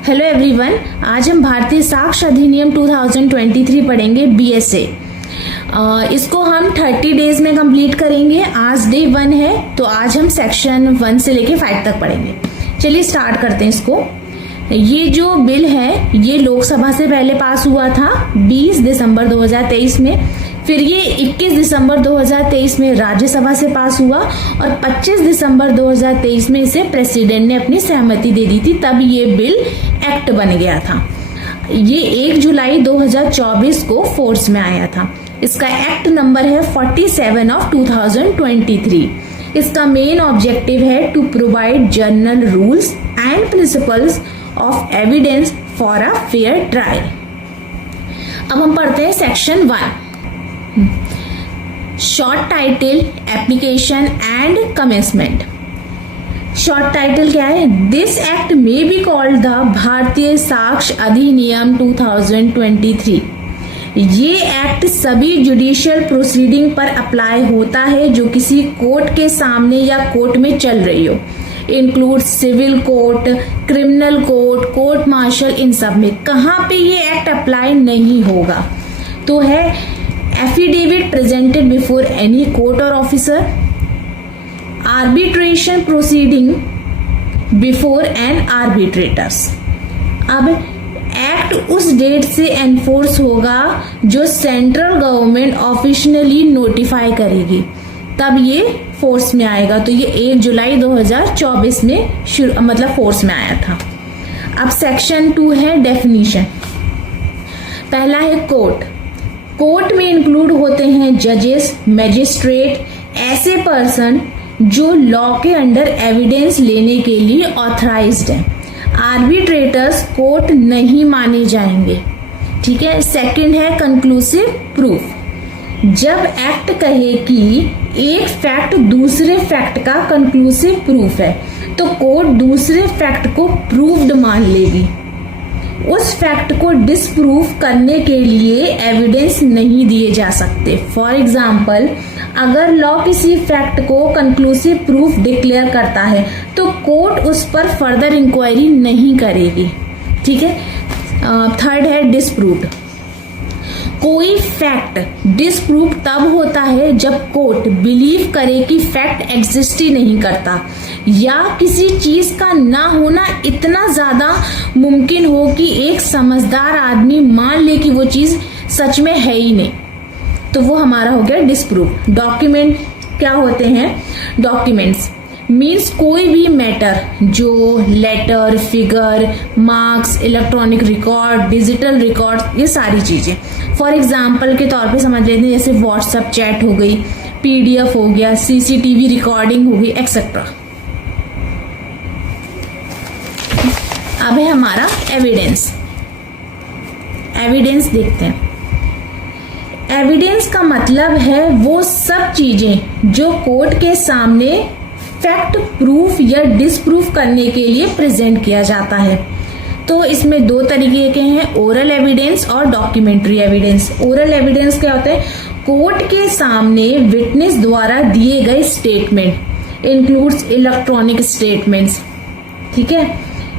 Hello everyone, आज हम भारतीय साक्ष्य अधिनियम 2023 पढ़ेंगे बीएसए। इसको हम 30 डेज में कंप्लीट करेंगे। आज डे 1 है, तो आज हम सेक्शन 1 से लेके 5 तक पढ़ेंगे। चलिए स्टार्ट करते हैं इसको। ये जो बिल है ये लोकसभा से पहले पास हुआ था 20 दिसंबर 2023 में, फिर ये 21 दिसंबर 2023 में राज्यसभा से पास हुआ और 25 दिसंबर 2023 में इसे प्रेसिडेंट ने अपनी सहमति दे दी थी, तब ये बिल एक्ट बन गया था। ये 1 जुलाई 2024 को फोर्स में आया था। इसका एक्ट नंबर है 47 ऑफ 2023। इसका मेन ऑब्जेक्टिव है to provide general rules and principles of evidence for a fair trial. अब हम पढ़ते हैं section 1। Short title, application and commencement. Short title क्या है? This act may be called the Bharatiya Sakshya अधिनियम 2023। ये एक्ट सभी जुडिशियल प्रोसीडिंग पर अप्लाई होता है जो किसी कोर्ट के सामने या कोर्ट में चल रही हो। Include civil court, criminal court, court martial, इन सब में। कहाँ पे ये एक्ट अप्लाई नहीं होगा तो है affidavit presented before any court or officer, arbitration proceeding before an arbitrators. अब एक्ट उस डेट से एनफोर्स होगा जो सेंट्रल गवर्नमेंट ऑफिशियली नोटिफाई करेगी, तब ये फोर्स में आएगा। तो ये 1 जुलाई 2024 में मतलब फोर्स में आया था। अब सेक्शन 2 है डेफिनीशन। पहला है कोर्ट। कोर्ट में इंक्लूड होते हैं जजेस, मैजिस्ट्रेट, ऐसे पर्सन जो लॉ के अंडर एविडेंस लेने के लिए ऑथराइज्ड हैं। आर्बिट्रेटर्स कोर्ट नहीं माने जाएंगे। ठीक है। सेकंड है कंक्लूसिव प्रूफ। जब एक्ट कहे कि एक फैक्ट दूसरे फैक्ट का कंक्लूसिव प्रूफ है तो कोर्ट दूसरे फैक्ट को प्रूव्ड मान लेगी। उस फैक्ट को डिसप्रूव करने के लिए एविडेंस नहीं दिए जा सकते। फॉर एग्जाम्पल, अगर लॉ किसी फैक्ट को कंक्लूसिव प्रूफ डिक्लेयर करता है तो कोर्ट उस पर फर्दर इंक्वायरी नहीं करेगी। ठीक है। थर्ड है डिसप्रूव्ड। कोई फैक्ट डिसप्रूव तब होता है जब कोर्ट बिलीव करे कि फैक्ट एग्जिस्ट ही नहीं करता या किसी चीज का ना होना इतना ज्यादा मुमकिन हो कि एक समझदार आदमी मान ले कि वो चीज सच में है ही नहीं, तो वो हमारा हो गया डिसप्रूव। डॉक्यूमेंट क्या होते हैं? डॉक्यूमेंट्स मीन्स कोई भी मैटर जो letter, figure, marks, electronic record, digital record, ये सारी चीजें। फॉर एग्जाम्पल के तौर पे समझ लेते हैं, जैसे व्हाट्सएप चैट हो गई, पीडीएफ हो गया, सीसीटीवी रिकॉर्डिंग हो गई, एक्सेट्रा। अब है हमारा एविडेंस। एविडेंस देखते हैं। एविडेंस का मतलब है वो सब चीजें जो कोर्ट के सामने फैक्ट प्रूफ या डिसप्रूफ करने के लिए प्रेजेंट किया जाता है। तो इसमें 2 तरीके के हैं, ओरल एविडेंस और डॉक्यूमेंट्री एविडेंस। ओरल एविडेंस क्या होता है? कोर्ट के सामने विटनेस द्वारा दिए गए स्टेटमेंट, इंक्लूड्स इलेक्ट्रॉनिक स्टेटमेंट्स। ठीक है।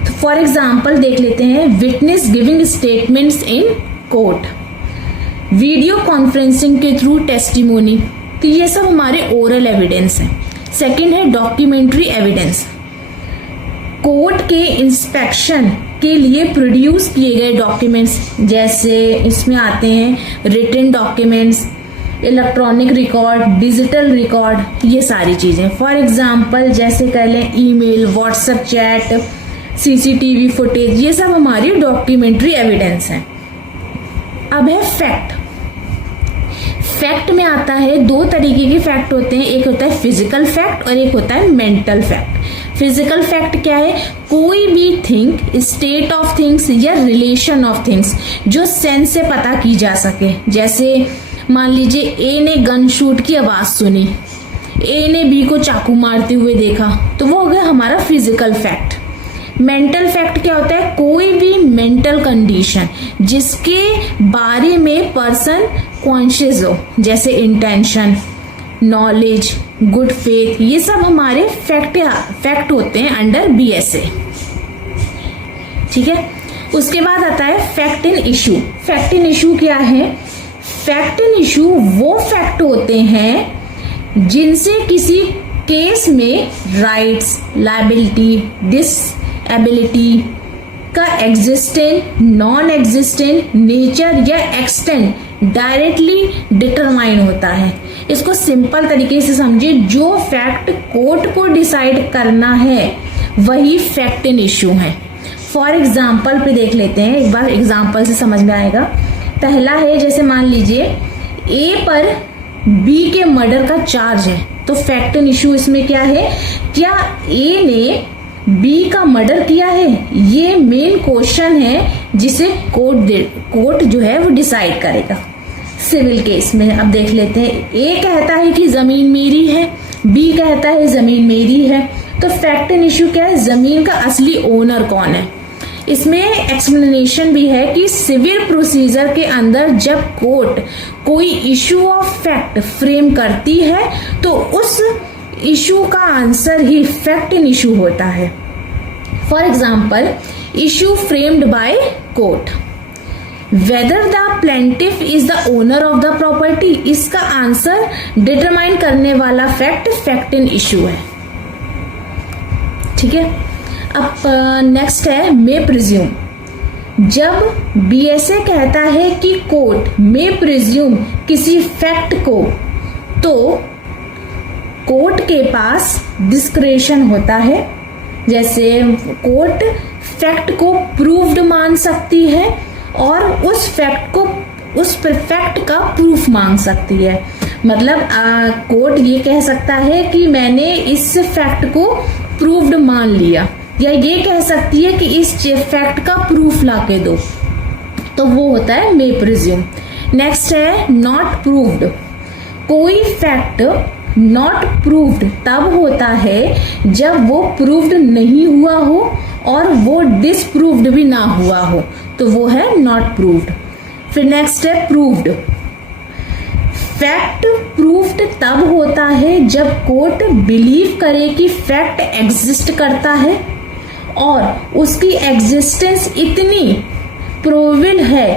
तो फॉर एग्जाम्पल देख लेते हैं, witness giving statements in court, video conferencing के थ्रू टेस्टिमोनी। तो ये सब हमारे ओरल एविडेंस हैं। सेकंड है डॉक्यूमेंट्री एविडेंस। कोर्ट के इंस्पेक्शन के लिए प्रोड्यूस किए गए डॉक्यूमेंट्स, जैसे इसमें आते हैं written documents, electronic record, digital record, ये सारी चीजें। फॉर एग्जाम्पल जैसे कह लें email, WhatsApp chat, CCTV footage, ये सब हमारी डॉक्यूमेंट्री एविडेंस हैं। अब है फैक्ट। फैक्ट में आता है 2 तरीके के फैक्ट होते हैं, एक होता है फिजिकल फैक्ट और एक होता है मेंटल फैक्ट। फिजिकल फैक्ट क्या है? कोई भी थिंग, स्टेट ऑफ थिंग्स या रिलेशन ऑफ थिंग्स जो सेंस से पता की जा सके। जैसे मान लीजिए ए ने गन शूट की आवाज सुनी, ए ने बी को चाकू मारते हुए देखा, तो वो हो गया हमारा फिजिकल फैक्ट। मेंटल फैक्ट क्या होता है? कोई भी मेंटल कंडीशन जिसके बारे में पर्सन कॉन्शियस हो, जैसे इंटेंशन, नॉलेज, गुड फेथ, ये सब हमारे फैक्ट होते हैं अंडर बीएसए। ठीक है। उसके बाद आता है fact in issue. Fact in issue क्या है? फैक्ट इन इशू वो फैक्ट होते हैं जिनसे किसी केस में राइट्स, लायबिलिटी, डिसएबिलिटी का एग्जिस्टेंट, नॉन एग्जिस्टेंट, नेचर या एक्सटेंट डायरेक्टली डिटरमाइन होता है। इसको सिंपल तरीके से समझिए, जो फैक्ट कोर्ट को डिसाइड करना है वही फैक्ट इन इशू है। फॉर एग्जाम्पल पे देख लेते हैं, एक बार एग्जाम्पल से समझ में आएगा। पहला है, जैसे मान लीजिए ए पर बी के मर्डर का चार्ज है, तो फैक्ट इन इशू इसमें क्या है? क्या ए ने बी का मर्डर किया है? ये मेन क्वेश्चन है जिसे कोर्ट जो है वो डिसाइड करेगा सिविल केस में। अब देख लेते हैं, ए कहता है कि जमीन मेरी है, बी कहता है जमीन मेरी है, तो फैक्ट इन इशू क्या है? जमीन का असली ओनर कौन है। इसमें एक्सप्लेनेशन भी है कि सिविल प्रोसीजर के अंदर जब कोर्ट कोई इशू ऑफ फैक्ट फ्रेम करती है तो उस इशू का answer he fact in issue होता है। For example, issue framed by court, whether the plaintiff is the owner of the property, इसका आंसर डिटरमाइन करने वाला फैक्ट फैक्ट इन इशू है। ठीक है। अब नेक्स्ट है मे प्रिज्यूम। जब बीएसए कहता है कि कोर्ट मे प्रिज्यूम किसी फैक्ट को, तो कोर्ट के पास डिस्क्रेशन होता है। जैसे कोर्ट फैक्ट को प्रूव्ड मान सकती है और उस फैक्ट का प्रूफ मांग सकती है। मतलब कोर्ट ये कह सकता है कि मैंने इस फैक्ट को प्रूव्ड मान लिया, या ये कह सकती है कि इस फैक्ट का प्रूफ लाके दो, तो वो होता है मे प्रिज्यूम। नेक्स्ट है नॉट प्रूव्ड। कोई फैक्ट नॉट प्रूव्ड तब होता है जब वो प्रूव्ड नहीं हुआ हो और वो डिसप्रूव्ड भी ना हुआ हो, तो वो है नॉट प्रूव्ड। फिर नेक्स्ट है प्रूव्ड। फैक्ट प्रूव्ड तब होता है जब कोर्ट बिलीव करे कि फैक्ट एग्जिस्ट करता है और उसकी एग्जिस्टेंस इतनी प्रोबेबल है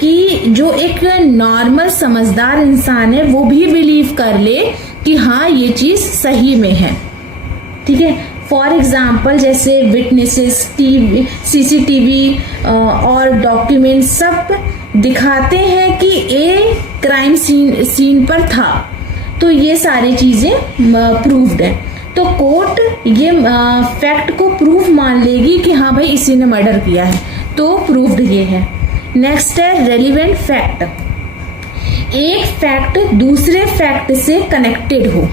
कि जो एक नॉर्मल समझदार इंसान है वो भी बिलीव कर ले कि हाँ ये चीज सही में है। ठीक है। फॉर एग्जाम्पल, जैसे विटनेसेस, सीसीटीवी और डॉक्यूमेंट सब दिखाते हैं कि ए क्राइम सीन पर था, तो ये सारी चीजें प्रूव्ड है। तो कोर्ट ये फैक्ट को प्रूफ मान लेगी कि हाँ भाई इसी ने मर्डर किया है, तो प्रूव्ड ये है। नेक्स्ट है रेलिवेंट फैक्ट। एक फैक्ट दूसरे फैक्ट से कनेक्टेड हो,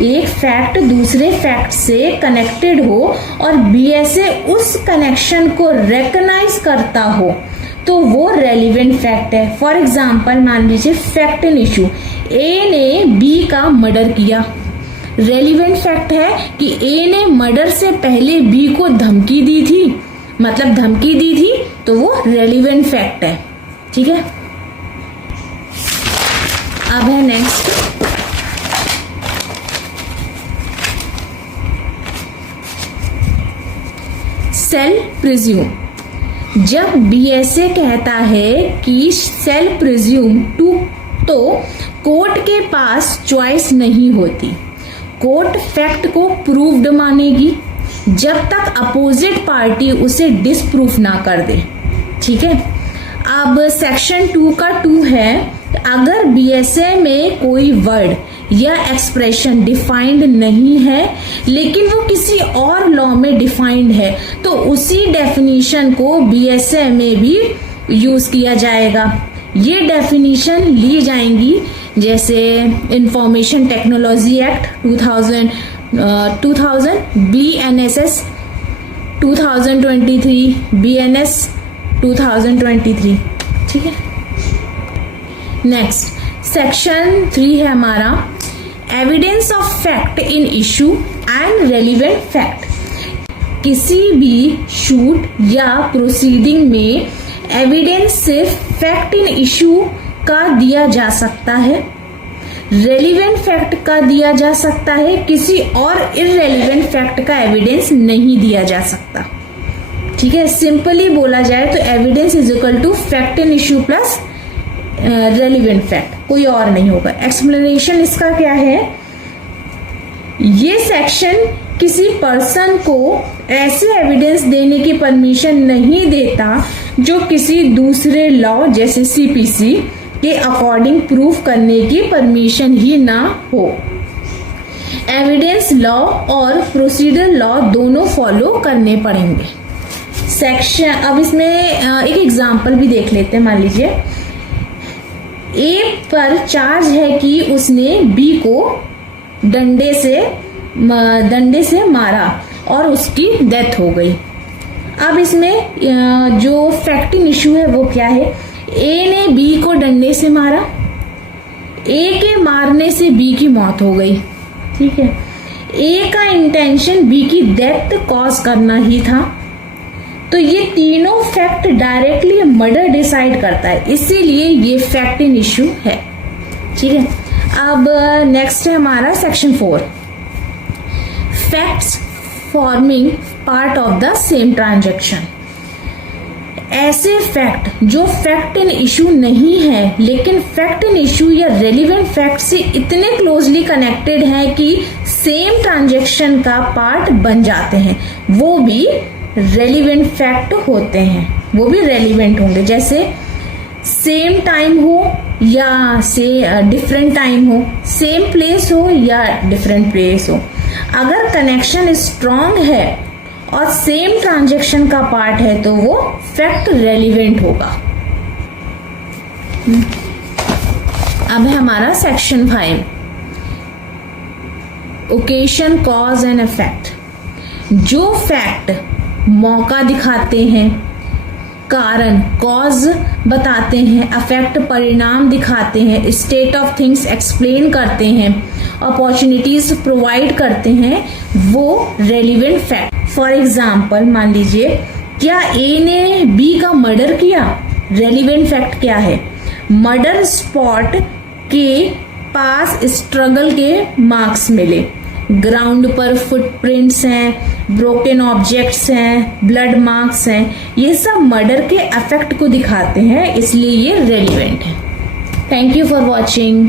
एक फैक्ट दूसरे फैक्ट से कनेक्टेड हो और बीएसए उस कनेक्शन को रिकॉग्नाइज करता हो, तो वो रेलिवेंट फैक्ट है। फॉर एग्जाम्पल, मान लीजिए फैक्ट इन इशू, ए ने बी का मर्डर किया। रेलिवेंट फैक्ट है कि ए ने मर्डर से पहले बी को धमकी दी थी, मतलब धमकी दी थी, तो वो रेलिवेंट फैक्ट है। ठीक है। अब है नेक्स्ट सेल प्रिज्यूम। जब बीएसए कहता है कि सेल प्रिज्यूम टू, तो कोर्ट के पास चॉइस नहीं होती। कोर्ट फैक्ट को प्रूव्ड मानेगी जब तक अपोजिट पार्टी उसे डिसप्रूफ ना कर दे। ठीक है। अब सेक्शन 2 का 2 है, अगर बीएसए में कोई वर्ड या एक्सप्रेशन डिफाइंड नहीं है लेकिन वो किसी और लॉ में डिफाइंड है, तो उसी डेफिनेशन को बीएसए में भी यूज किया जाएगा। ये डेफिनेशन ली जाएंगी जैसे information technology act 2000, BNSS 2023, BNS 2023। ठीक है। नेक्स्ट सेक्शन 3 है हमारा evidence of fact in issue and relevant fact. किसी भी शूट या प्रोसीडिंग में एविडेंस सिर्फ फैक्ट इन इशू का दिया जा सकता है, रेलिवेंट फैक्ट का दिया जा सकता है, किसी और इररेलिवेंट फैक्ट का एविडेंस नहीं दिया जा सकता। ठीक है, सिंपली बोला जाए तो evidence is equal to fact and issue plus relevant fact, कोई और नहीं होगा। एक्सप्लेनेशन इसका क्या है, ये सेक्शन किसी पर्सन को ऐसे एविडेंस देने की परमिशन नहीं देता जो किसी दूसरे लॉ जैसे सीपीसी के अकॉर्डिंग प्रूफ करने की परमिशन ही ना हो। एविडेंस लॉ और प्रोसीडर लॉ दोनों फॉलो करने पड़ेंगे। सेक्शन, अब इसमें एक एग्जांपल भी देख लेते हैं। मान लीजिए ए पर चार्ज है कि उसने बी को डंडे से मारा और उसकी डेथ हो गई। अब इसमें जो फैक्टिंग इशू है वो क्या है, ए ने बी को डंडे से मारा, ए के मारने से बी की मौत हो गई। ठीक है, ए का इंटेंशन बी की डेथ कॉज करना ही था। तो ये तीनों फैक्ट डायरेक्टली मर्डर डिसाइड करता है, इसीलिए ये फैक्टिंग इशू है। ठीक है, अब नेक्स्ट है हमारा section 4, facts forming part of the same transaction. ऐसे फैक्ट जो फैक्ट एंड इशू नहीं है लेकिन फैक्ट एंड इशू या रेलिवेंट फैक्ट से इतने क्लोजली कनेक्टेड हैं कि सेम ट्रांजैक्शन का पार्ट बन जाते हैं, वो भी रेलिवेंट फैक्ट होते हैं, वो भी रेलिवेंट होंगे। जैसे सेम टाइम हो या से डिफरेंट टाइम हो, सेम प्लेस हो या डिफरेंट प्लेस हो, अगर कनेक्शन स्ट्रांग है और सेम ट्रांजैक्शन का पार्ट है तो वो फैक्ट रेलिवेंट होगा। अब है हमारा section 5, occasion, cause and effect. जो फैक्ट मौका दिखाते हैं, कारण कॉज बताते हैं, अफेक्ट परिणाम दिखाते हैं, स्टेट ऑफ थिंग्स एक्सप्लेन करते हैं, अपॉर्चुनिटीज प्रोवाइड करते हैं, वो रेलिवेंट फैक्ट। फॉर एग्जाम्पल मान लीजिए, क्या ए ने बी का मर्डर किया, रेलिवेंट फैक्ट क्या है, मर्डर स्पॉट के पास स्ट्रगल के मार्क्स मिले, ग्राउंड पर फुटप्रिंट्स हैं, ब्रोकन ऑब्जेक्ट्स हैं, ब्लड मार्क्स हैं, ये सब मर्डर के अफेक्ट को दिखाते हैं, इसलिए ये रेलिवेंट है। Thank you for watching.